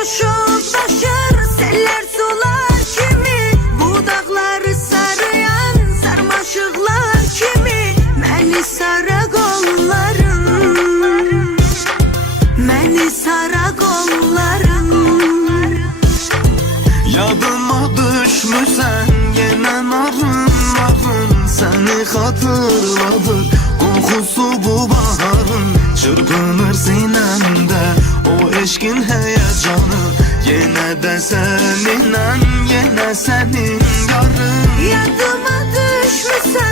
coşup taşır seller sular kimi, bu dağları sarıyan sarmaşıklar kimi. Məni sara qollarım, məni sara qollarım. Yadıma düşmüsən yenə narın narın, səni xatırladı qoxusu bu baharın. Çırpınır sinəmdə o eşkin həyəcanı, yenə də səninlə, yenə sənin yarın. Yadıma düşmüsən